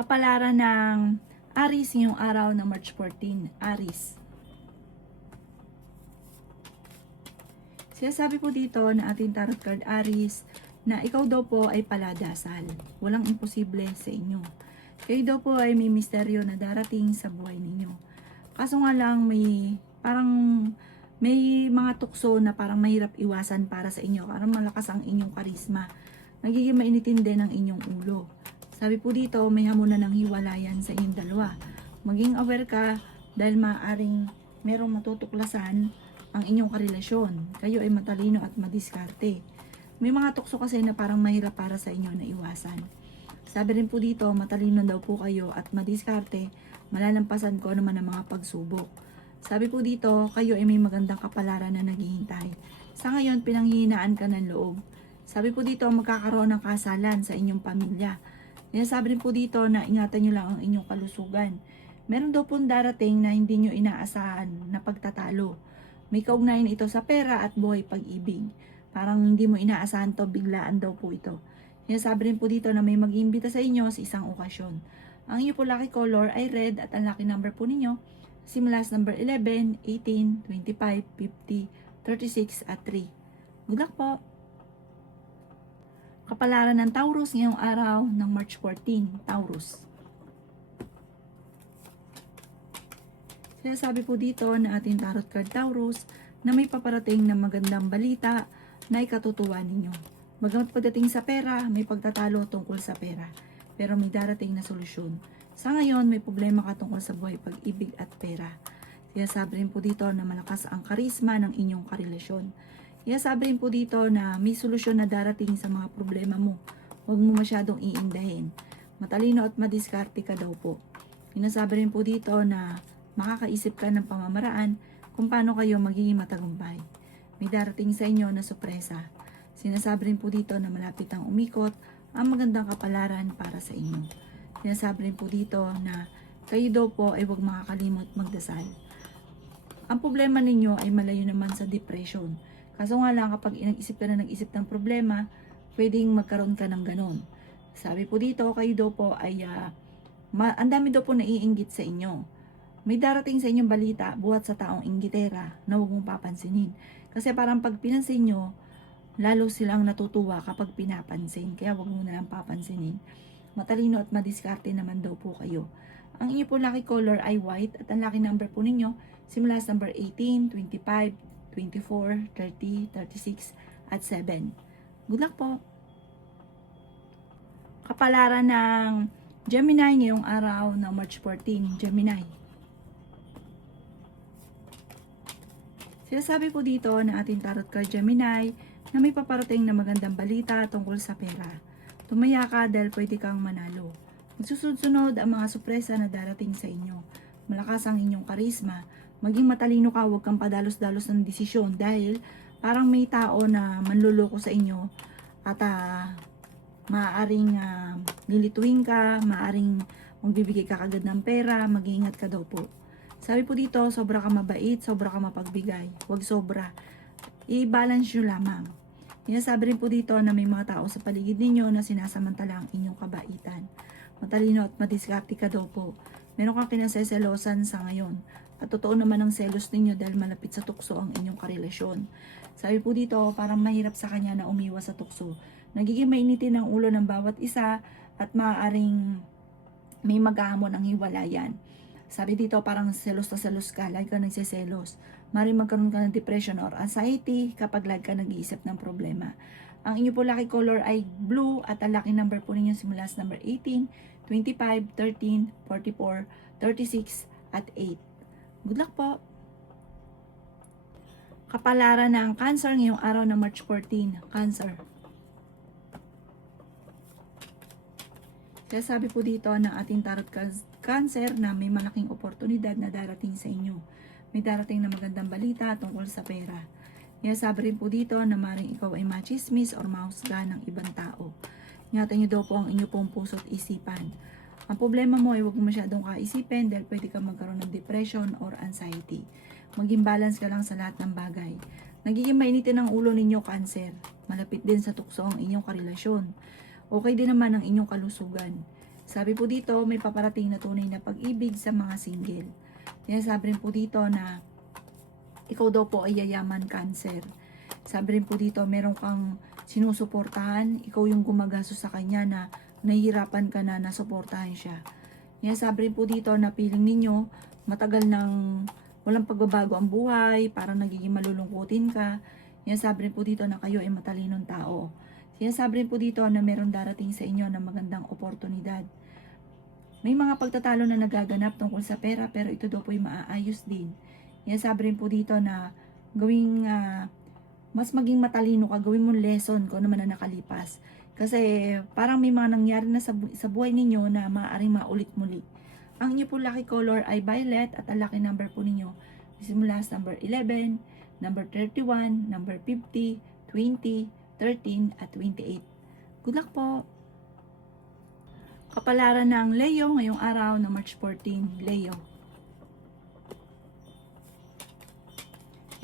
Kapalaran ng Aries ngayong araw ng March 14. Aries. Sinasabi po dito na ating tarot card Aries na ikaw daw po ay paladasal. Walang imposible sa inyo. Kayo daw po ay may misteryo na darating sa buhay ninyo. Kaso nga lang may mga tukso na parang mahirap iwasan para sa inyo. Parang malakas ang inyong karisma. Nagiging mainitin din ang inyong ulo. Sabi po dito, may hamunan ng hiwalayan sa inyong dalawa. Maging aware ka dahil maaaring merong matutuklasan ang inyong karelasyon. Kayo ay matalino at madiskarte. May mga tukso kasi na parang mahirap para sa inyo na iwasan. Sabi rin po dito, matalino daw po kayo at madiskarte, malalampasan ko naman ang mga pagsubok. Sabi po dito, kayo ay may magandang kapalaran na naghihintay. Sa ngayon, pinanghihinaan ka ng loob. Sabi po dito, magkakaroon ng kasalan sa inyong pamilya. Sabi rin po dito na ingatan nyo lang ang inyong kalusugan. Meron daw pong darating na hindi nyo inaasahan na pagtatalo. May kaugnayan ito sa pera at buhay pag-ibig. Parang hindi mo inaasahan to, biglaan daw po ito. Sabi rin po dito na may mag-iimbita sa inyo sa isang okasyon. Ang inyo po lucky color ay red at ang lucky number po ninyo simula sa number 11, 18, 25, 50, 36 at 3. Good luck po! Kapalaran ng Taurus ngayong araw ng March 14, Taurus. Sinasabi po dito na ating tarot card Taurus na may paparating na magandang balita na ikatutuwa ninyo. Bagamat pagdating sa pera, may pagtatalo tungkol sa pera, pero may darating na solusyon. Sa ngayon, may problema ka tungkol sa buhay, pag-ibig at pera. Sinasabi rin po dito na malakas ang karisma ng inyong karelasyon. Sabi rin po dito na may solusyon na darating sa mga problema mo. Huwag mo masyadong iindahin. Matalino at madiskarte ka daw po. Sinasabi rin po dito na makakaisip ka ng pamamaraan kung paano kayo magiging matagumpay. May darating sa inyo na sorpresa. Sinasabi rin po dito na malapit ang umikot ang magandang kapalaran para sa inyo. Sinasabi rin po dito na kayo daw po ay huwag makakalimot magdasal. Ang problema ninyo ay malayo naman sa depression. Kaso nga lang kapag nag-isip ka na nag-isip ng problema, pwedeng magkaroon ka ng ganon. Sabi po dito, kayo daw po ay ang dami daw po naiinggit sa inyo. May darating sa inyong balita buhat sa taong inggitera na huwag mong papansinin. Kasi parang pag pinansin nyo, lalo silang natutuwa kapag pinapansin. Kaya huwag mo na lang papansinin. Matalino at madiskarte naman daw po kayo. Ang inyo po lucky color ay white at ang lucky number po ninyo simula sa number 18, 25, 24, 30, 36, at 7. Good luck po! Kapalaran ng Gemini ngayong araw ng March 14, Gemini. Sinasabi po dito na ating tarot card Gemini na may paparating na magandang balita tungkol sa pera. Tumaya ka dahil pwede kang manalo. Magsusunod ang mga sorpresa na darating sa inyo. Malakas ang inyong karisma. Maging matalino ka, huwag kang padalos-dalos ng desisyon dahil parang may tao na manluloko sa inyo at maaaring lilituin ka, maaaring magbibigay ka kagad ng pera, mag-iingat ka daw po. Sabi po dito, sobra ka mabait, sobra ka mapagbigay, huwag sobra. I-balance nyo lamang. Sabi rin po dito na may mga tao sa paligid ninyo na sinasamantala ang inyong kabaitan. Matalino at madiskarte ka daw po. Meron kang kinaseselosan sa ngayon. At totoo naman ang selos ninyo dahil malapit sa tukso ang inyong karelasyon. Sabi po dito, parang mahirap sa kanya na umiwas sa tukso. Nagiging mainitin ang ulo ng bawat isa at maaaring may maghahamon ng hiwalayan. Sabi dito, parang selos na selos ka, lagi ka nagseselos. Maaaring magkaroon ka ng depression or anxiety kapag lagi ka nag-iisip ng problema. Ang inyo po lucky color ay blue at ang lucky number po ninyo simula sa number 18, 25, 13, 44, 36, at 8. Good luck po! Kapalaran ng Cancer ngayong araw ng March 14, Cancer. Kaya sabi po dito ng ating tarot Cancer na may malaking oportunidad na darating sa inyo. May darating na magandang balita tungkol sa pera. Kaya sabi rin po dito na maring ikaw ay machismis or mahusga ng ibang tao. Ingatan nyo daw po ang inyo pong puso at isipan. Ang problema mo ay huwag mo masyadong kaisipin dahil pwede kang magkaroon ng depression or anxiety. Maging balance ka lang sa lahat ng bagay. Nagiging mainitin ang ulo ninyo, Cancer. Malapit din sa tukso ang inyong karelasyon. Okay din naman ang inyong kalusugan. Sabi po dito, may paparating na tunay na pag-ibig sa mga single. Sabi rin po dito na ikaw daw po ay yayaman, Cancer. Sabi rin po dito, meron kang sinusuportahan, ikaw yung gumagastos sa kanya na nahihirapan ka na nasuportahan siya. Sabi rin po dito na feeling ninyo, matagal nang walang pagbabago ang buhay, parang nagiging malulungkutin ka. Sabi rin po dito na kayo ay matalinong tao. Sabi rin po dito na meron darating sa inyo na magandang oportunidad. May mga pagtatalo na nagaganap tungkol sa pera, pero ito daw po ay maaayos din. Sabi rin po dito na gawing mas maging matalino ka, gawin mo lesson kung ano man na nakalipas. Kasi parang may mga nangyari na sa buhay ninyo na maaaring maulit muli. Ang inyo po lucky color ay violet at ang lucky number po ninyo simula sa number 11, number 31, number 50, 20, 13 at 28. Good luck po! Kapalaran ng Leo ngayong araw na March 14, Leo.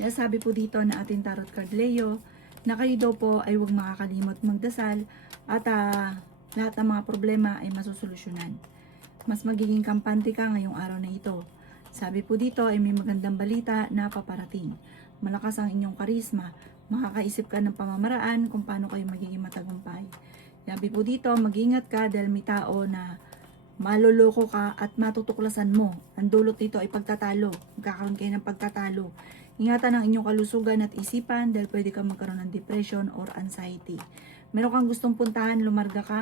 Sabi po dito na ating tarot card Leo, na kayo daw po ay huwag makakalimot magdasal at lahat ng mga problema ay masusolusyonan. Mas magiging kampante ka ngayong araw na ito. Sabi po dito ay may magandang balita na paparating. Malakas ang inyong karisma, makakaisip ka ng pamamaraan kung paano kayo magiging matagumpay. Sabi po dito, mag-ingat ka dahil may tao na maloloko ka at matutuklasan mo. Ang dulot nito ay pagtatalo. Magkakaroon kayo ng pagtatalo. Ingatan ang inyong kalusugan at isipan dahil pwede kang magkaroon ng depression or anxiety. Meron kang gustong puntahan, lumarga ka,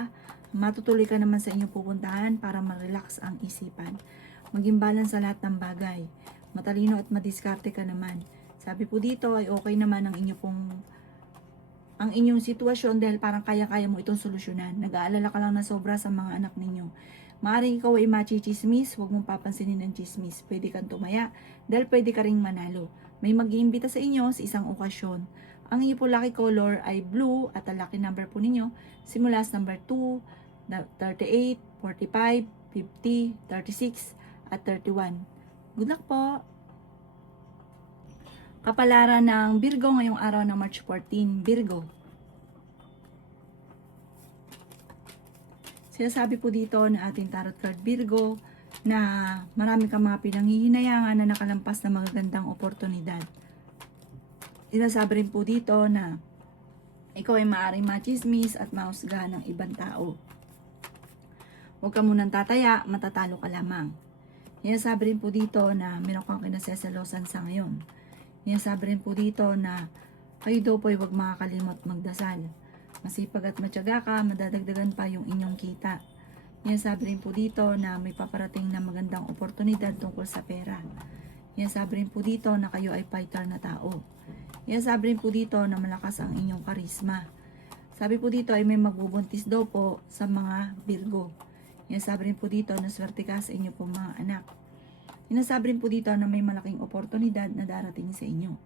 matutuloy ka naman sa inyong pupuntahan para ma-relax ang isipan. Maging balance sa lahat ng bagay. Matalino at madiskarte ka naman. Sabi po dito ay okay naman ang inyong sitwasyon dahil parang kaya-kaya mo itong solusyonan. Nag-aalala ka lang na sobra sa mga anak ninyo. Maaring ikaw ay machichismis, huwag mong papansinin ang chismis. Pwede kang tumaya dahil pwede ka ring manalo. May mag-iimbita sa inyo sa isang okasyon. Ang inyo po lucky color ay blue at ang lucky number po ninyo simula sa number 2, 38, 45, 50, 36 at 31. Good luck po! Kapalaran ng Virgo ngayong araw ng March 14, Virgo. Sinasabi po dito na ating tarot card Virgo na marami kang mga pinanghihinayangan na nakalampas na magagandang oportunidad. Sinasabi rin po dito na ikaw ay maaaring machismis at mahusgahan ng ibang tao. Huwag ka munang tataya, matatalo ka lamang. Sinasabi rin po dito na meron kang kinasesalosan sa ngayon. Sinasabi rin po dito na kayo daw po ay huwag makakalimot magdasal. Masipag at matyaga ka, madadagdagan pa yung inyong kita. Sinasabi rin po dito na may paparating na magandang oportunidad tungkol sa pera. Sinasabi rin po dito na kayo ay fighter na tao. Sinasabi rin po dito na malakas ang inyong karisma. Sabi po dito ay may magbubuntis daw po sa mga Virgo. Sinasabi rin po dito na swerte ka sa inyo pong mga anak. Sinasabi rin po dito na may malaking oportunidad na darating sa inyo.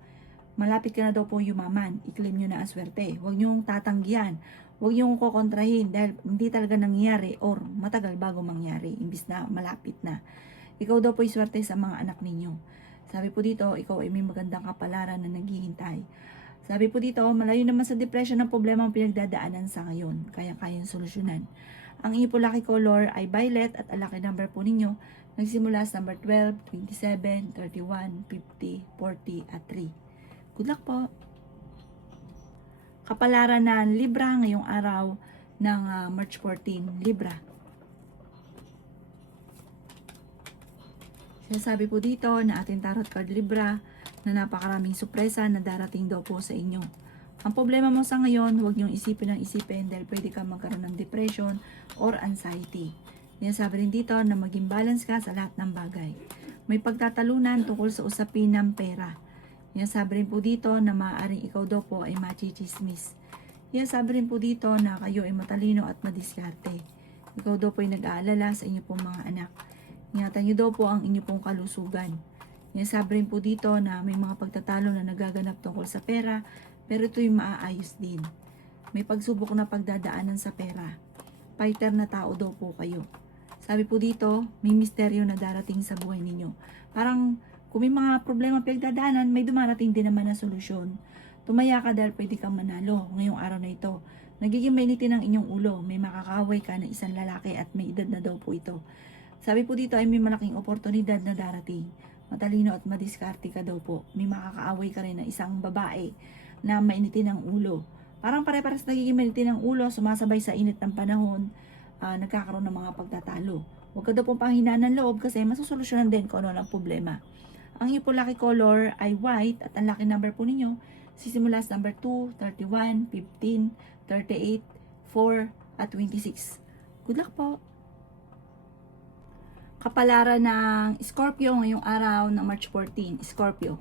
Malapit ka na daw po yumaman, i-claim nyo na ang swerte. Huwag nyo tatanggihan, huwag nyo kukontrahin dahil hindi talaga nangyari or matagal bago mangyari, imbis na malapit na. Ikaw daw po ay swerte sa mga anak ninyo. Sabi po dito, ikaw ay may magandang kapalaran na naghihintay. Sabi po dito, malayo naman sa depression ang problema ang pinagdadaanan sa ngayon, kaya-kayang solusyonan. Ang inyo po lucky color ay violet at ang lucky number po ninyo nagsimula sa number 12, 27, 31, 50, 40 at 3. Good luck po! Kapalaran ng Libra ngayong araw ng March 14, Libra. Sinasabi po dito na ating tarot card Libra na napakaraming sorpresa na darating daw po sa inyo. Ang problema mo sa ngayon, huwag niyong isipin dahil pwede ka magkaroon ng depression or anxiety. Sinasabi rin dito na maging balance ka sa lahat ng bagay. May pagtatalunan tungkol sa usapin ng pera. Sinasabi rin po dito na maaaring ikaw daw po ay machichismis. Sinasabi rin po dito na kayo ay matalino at madiskarte. Ikaw daw po ay nag-aalala sa inyo pong mga anak. Ingatan niyo daw po ang inyo pong kalusugan. Sinasabi rin po dito na may mga pagtatalo na nagaganap tungkol sa pera, pero ito'y maaayos din. May pagsubok na pagdadaanan sa pera. Fighter na tao daw po kayo. Sabi po dito, may misteryo na darating sa buhay ninyo. Parang kung may mga problema pinagdadaanan, may dumarating din naman na solusyon. Tumaya ka dahil pwede kang manalo ngayong araw na ito. Nagiging mainitin ang inyong ulo. May makakaaway ka na isang lalaki at may edad na daw po ito. Sabi po dito ay may malaking oportunidad na darating. Matalino at madiskarte ka daw po. May makakaaway ka rin na isang babae na mainitin ang ulo. Parang pare-pares nagiging mainitin ang ulo, sumasabay sa init ng panahon, nagkakaroon ng mga pagtatalo. Huwag ka daw pong panghinaan ng loob kasi masusolusyonan din kung ano ang problema. Ang iyo po lucky color ay white at ang lucky number po ninyo sisimula sa number 2, 31, 15, 38, 4 at 26. Good luck po! Kapalaran ng Scorpio ngayong araw ng March 14. Scorpio.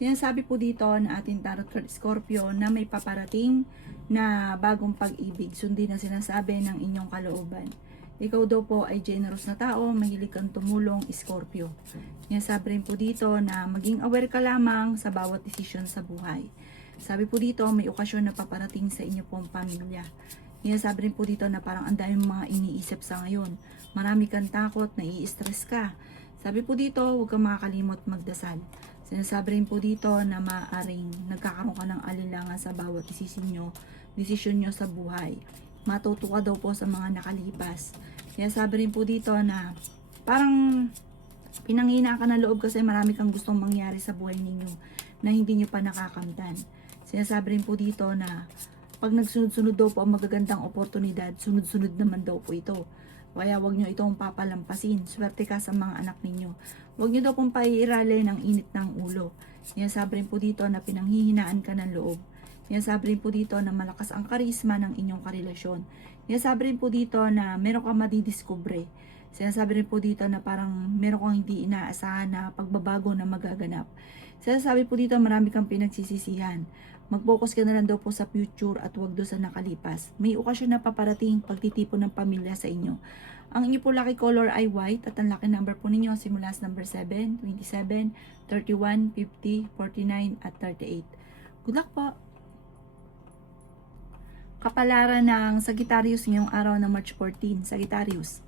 Sinasabi po dito na ating tarot card Scorpio na may paparating na bagong pag-ibig. Sundin na sinasabi ng inyong kalooban. Ikaw daw po ay generous na tao, mahilig kang tumulong, Scorpio. Sinasabi rin po dito na maging aware ka lamang sa bawat desisyon sa buhay. Sabi po dito, may okasyon na paparating sa inyo pong pamilya. Sinasabi rin po dito na parang ang daming mga iniisip sa ngayon. Marami kang takot, nai-stress ka. Sabi po dito, huwag kang makakalimot magdasal. Sinasabi rin po dito na maaaring nagkakaroon ka ng alinlangan sa bawat desisyon nyo sa buhay. Matuto ka daw po sa mga nakalipas. Kaya sabi rin po dito na parang pinanghina ka ng loob kasi marami kang gustong mangyari sa buhay ninyo na hindi nyo pa nakakamtan. Sinasabi rin po dito na pag nagsunod-sunod daw po ang magagandang oportunidad, sunod-sunod naman daw po ito. Kaya wag nyo itong papalampasin. Swerte ka sa mga anak ninyo. Wag nyo daw pong paiirali ng init ng ulo. Sinasabi rin po dito na pinanghihinaan ka ng loob. Sinasabi rin po dito na malakas ang karisma ng inyong karelasyon. Sinasabi rin po dito na meron kang madidiskubre. Sinasabi rin po dito na parang meron kang hindi inaasahan na pagbabago na magaganap. Sinasabi po dito marami kang pinagsisisihan. Mag-focus ka na lang daw po sa future at huwag doon sa nakalipas. May okasyon na paparating pagtitipon ng pamilya sa inyo. Ang inyo po lucky color ay white at ang lucky number po ninyo simula sa number 7, 27, 31, 50, 49 at 38. Good luck po! Kapalaran ng Sagittarius ngayong araw ng March 14. Sagittarius.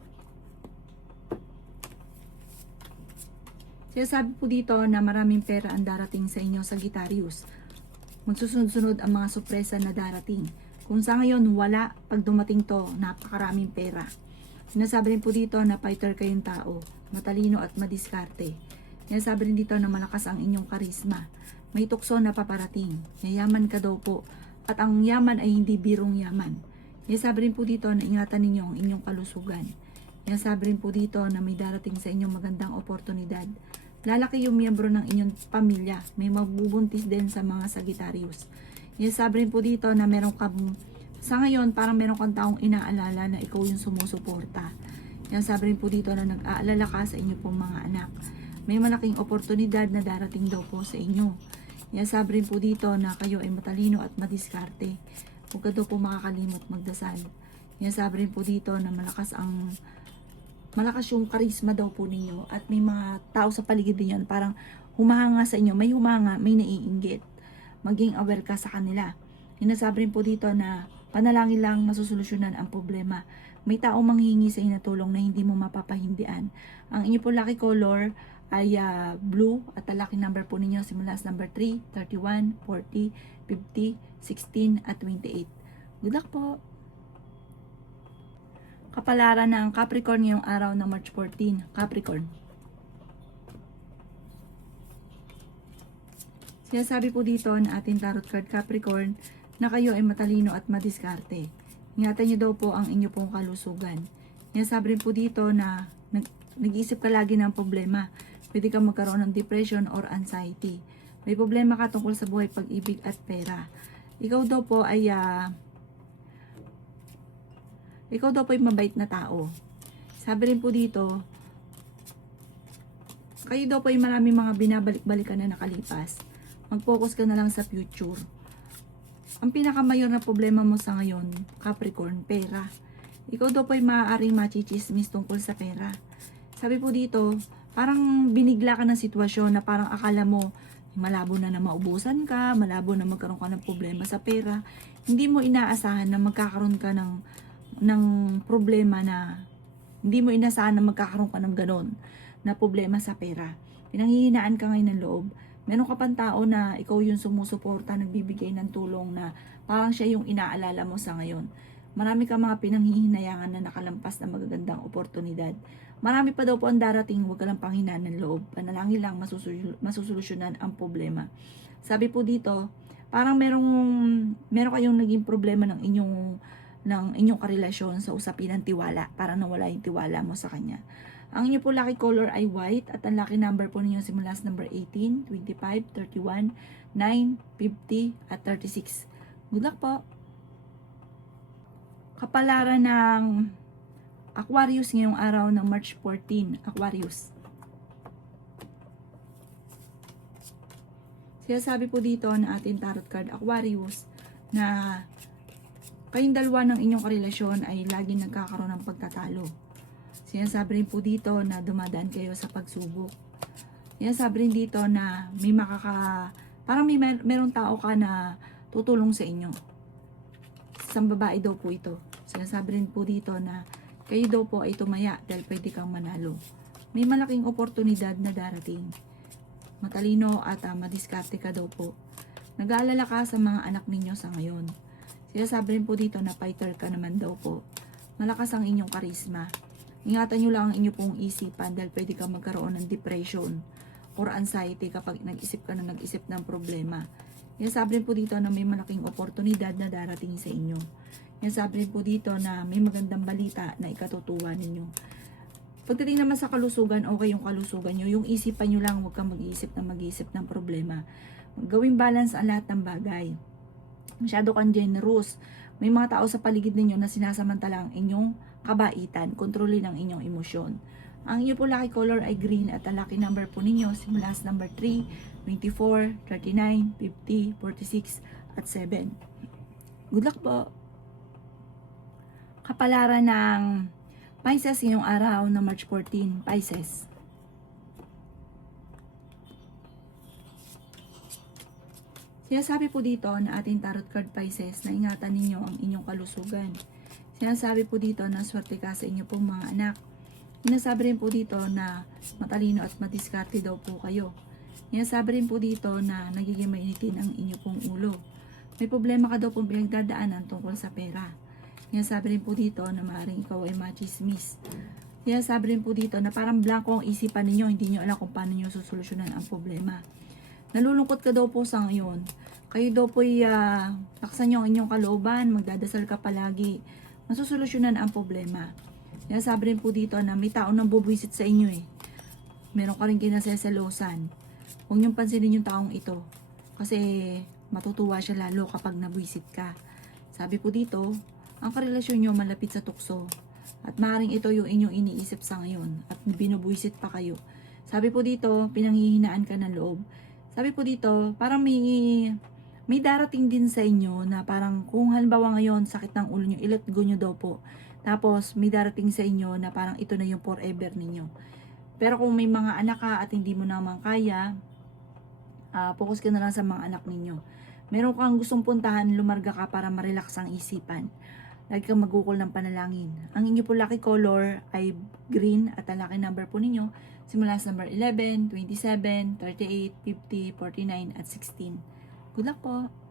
Sinasabi po dito na maraming pera ang darating sa inyo, Sagittarius. Magsusunod-sunod ang mga sorpresa na darating. Kung sa ngayon wala, pag dumating to, napakaraming pera. Sinasabi rin po dito na fighter kayong tao, matalino at madiskarte. Sinasabi rin dito na malakas ang inyong karisma. May tukso na paparating. Yayaman ka daw po. At ang yaman ay hindi birong yaman. Sinasabi rin po dito na ingatan ninyo ang inyong kalusugan. Sinasabi rin po dito na may darating sa inyong magandang oportunidad. Lalaki yung miyembro ng inyong pamilya. May magbubuntis din sa mga Sagittarius. Sinasabi rin po dito na meron kang, sa ngayon parang meron kang taong inaalala na ikaw yung sumusuporta. Sinasabi rin po dito na nag-aalala ka sa inyo pong mga anak. May malaking oportunidad na darating daw po sa inyo. Sinasabi rin po dito na kayo ay matalino at madiskarte. Huwag ka daw po makakalimot magdasal. Sinasabi rin po dito na malakas yung karisma daw po ninyo at may mga tao sa paligid niyo parang humahanga sa inyo. May humanga, may naiinggit. Maging aware ka sa kanila. Sinasabi rin po dito na panalangin lang masusolusyonan ang problema. May tao manghingi sa inyo tulong na hindi mo mapapahindian. Ang inyo po lucky color ay blue at ang lucky number po ninyo simula sa number 3, 31, 40, 50, 16 at 28. Good luck po! Kapalaran ng Capricorn ngayong araw ng March 14. Capricorn. Sinasabi po dito na ating tarot card Capricorn na kayo ay matalino at madiskarte. Ingatan niyo daw po ang inyo pong kalusugan. Sinasabi rin po dito na nag-iisip ka lagi ng problema. Pwede kang magkaroon ng depression or anxiety. May problema ka tungkol sa buhay, pag-ibig at pera. Ikaw daw po ay mabait na tao. Sabi rin po dito, kayo daw po ay maraming mga binabalik-balikan na nakalipas. Mag-focus ka na lang sa future. Ang pinakamayor na problema mo sa ngayon, Capricorn, pera. Ikaw daw po ay maaaring machichismis tungkol sa pera. Sabi po dito, parang binigla ka ng sitwasyon na parang akala mo malabo na maubusan ka, malabo na magkaroon ka ng problema sa pera. Hindi mo inaasahan na magkakaroon ka ng problema na hindi mo inasahan na magkakaroon ka ng ganon na problema sa pera. Pinanghihinaan ka ngayon ng loob. Meron ka pang tao na ikaw yung sumusuporta, nagbibigay ng tulong na parang siya yung inaalala mo sa ngayon. Marami kang mga pinanghihinayangan na nakalampas na magagandang oportunidad. Marami pa daw po ang darating, huwag ka lang panghinaan ng loob. Panalangin lang, masusolusyonan ang problema. Sabi po dito, parang meron kayong naging problema ng inyong karelasyon sa usapin ng tiwala. Parang nawala yung tiwala mo sa kanya. Ang inyo po lucky color ay white at ang lucky number po ninyo simula sa number 18, 25, 31, 9, 50 at 36. Good luck po! Kapalaran ng Aquarius ngayong araw ng March 14. Aquarius. Sinasabi po dito na ating tarot card Aquarius na kayong dalawa ng inyong karelasyon ay laging nagkakaroon ng pagtatalo. Sinasabi rin po dito na dumadaan kayo sa pagsubok. Sinasabi rin dito na parang merong tao ka na tutulong sa inyo. Isang babae daw po ito. Sinasabi rin po dito na kayo daw po ay tumaya dahil pwede kang manalo. May malaking oportunidad na darating. Matalino at madiskarte ka daw po. Nag-aalala ka sa mga anak ninyo sa ngayon. Sinasabi rin po dito na fighter ka naman daw po. Malakas ang inyong karisma. Ingatan nyo lang ang inyong pong isipan dahil pwede kang magkaroon ng depression or anxiety kapag nag-isip ng problema. Sinasabi rin po dito na may malaking oportunidad na darating sa inyo. Sinasabi rin po dito na may magandang balita na ikatutuwa ninyo. Pagdating naman sa kalusugan, okay yung kalusugan nyo. Yung isipan nyo lang, huwag kang mag-iisip ng problema. Gawing balance ang lahat ng bagay. Masyado kang generous. May mga tao sa paligid ninyo na sinasamantala ang inyong kabaitan. Kontrolin ang inyong emosyon. Ang inyo po lucky color ay green at ang lucky number po ninyo simula sa number 3, 24, 39, 50, 46 at 7. Good luck po! Kapalaran ng Pisces ngayong araw na March 14, Pisces. Sinasabi po dito na ating tarot card Pisces na ingatan ninyo ang inyong kalusugan. Sinasabi po dito na swerte ka sa inyo pong mga anak. Sinasabi rin po dito na matalino at madiskarte daw po kayo. Sinasabi rin po dito na nagiging mainitin ang inyo pong ulo. May problema ka daw pong pinagdadaanan tungkol sa pera. Sinasabi rin po dito na maaaring ikaw ay machismis. Sinasabi rin po dito na parang blanco ang isipan ninyo, hindi nyo alam kung paano nyo susolusyonan ang problema. Nalulungkot ka daw po sa ngayon. Kayo daw po taksan nyo ang inyong kalooban, magdadasal ka palagi. Masusolusyonan ang problema. Sinasabi rin po dito na may tao nang bubwisit sa inyo eh. Meron ka rin kinaseselosan. Huwag niyong pansinin yung taong ito. Kasi matutuwa siya lalo kapag nabwisit ka. Sabi po dito, ang karelasyon niyo malapit sa tukso. At maaaring ito yung inyong iniisip sa ngayon. At binubwisit pa kayo. Sabi po dito, pinanghihinaan ka ng loob. Sabi po dito, parang may darating din sa inyo na parang kung halimbawa ngayon sakit ng ulo nyo, i-let go nyo daw po. Tapos may darating sa inyo na parang ito na yung forever ninyo. Pero kung may mga anak ka at hindi mo naman kaya, focus ka na lang sa mga anak ninyo. Meron kang gustong puntahan, lumarga ka para ma-relax ang isipan. Lagi kang magukol ng panalangin. Ang inyo po lucky color ay green at ang lucky number po ninyo simula sa number 11, 27, 38, 50, 49 at 16. Good luck po!